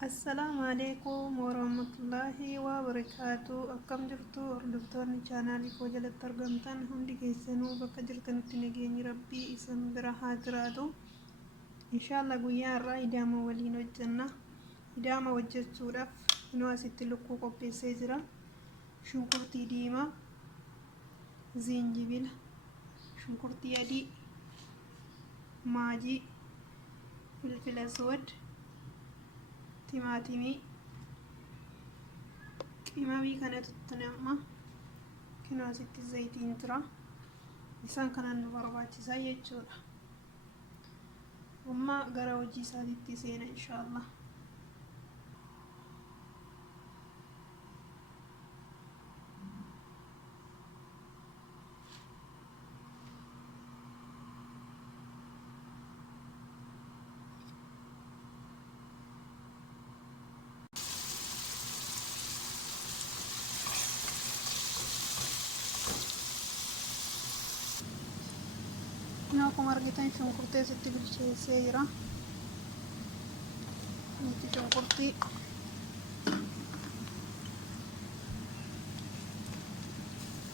Assalamu alaikum warahmatullahi wabarakatuh. Akkam jirtu hordoftoonni chaanaalii koo jalatti argamtan hundi keessanuu bakka jirtanitti nageenyi rabbii isin bira haa jiraatu. Inshallah guyyaa irraa idaama waliin hojjenna. Idaama hojjechuudhaaf inoo asitti lukkuu qopheessee jira. Shunkurtii diimaa, zinjibila, shunkurtii adii, maajii, filfila aswad, timaatimii, qimamii kanatu nama kinoo asitti zayitiin jira. Isaan kanaan nu barbaachisaa jechuudha. Amma gara hojii isaatiitti seena inshallah. Akkuma argitan shunkurtii asitti bilcheessee jira. Nuti shunkurtii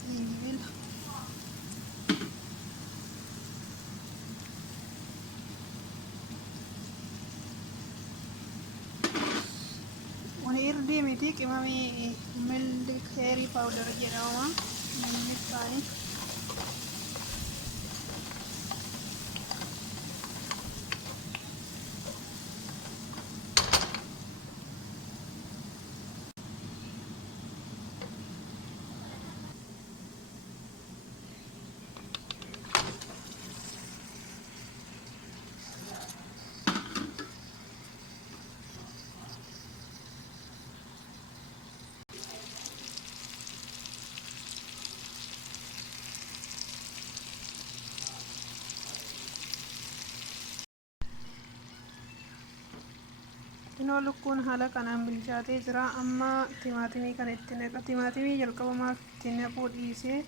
zinjibila wani irdii miti qimamii milk heerii paawudar jedhama. Milk isaanii inoo lukkuun haala kanaan bilchaatee jira. Amma timaatimii kana itti naqa. Timaatimii jalqabumaa itti naquu dhiisee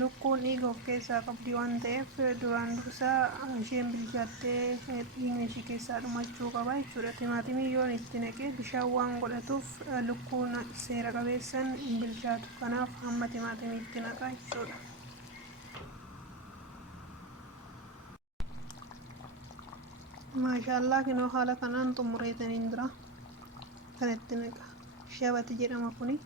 lukkuun dhiiga of keessaa qabdi waan ta'eef duraan dursaa isheen bilchaattee dhiigni ishee keessaa dhumachuu qaba jechuudha. Timaatimii yoon itti naqe bishaan waan godhatuuf lukkuun seera qabeessan hin bilchaatu. Kanaaf hamma timaatimii itti naqa jechuudha. Maashaallah kinoo haala kanaan xumureetaniin jira. Kanatti naqa. Shabati jedhama kuni.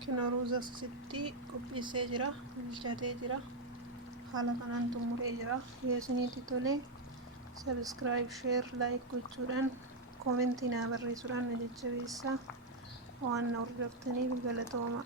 Kinoo ruuza asitti qopheessee jira. Bilchaatee jira. Haala kanaan xumuree jira. Yoo isinitti tole subscribe, share, like gochuudhaan komentii naa barreessuudhaan na jajjabeessaa. waan na hordoftaniif galatooma.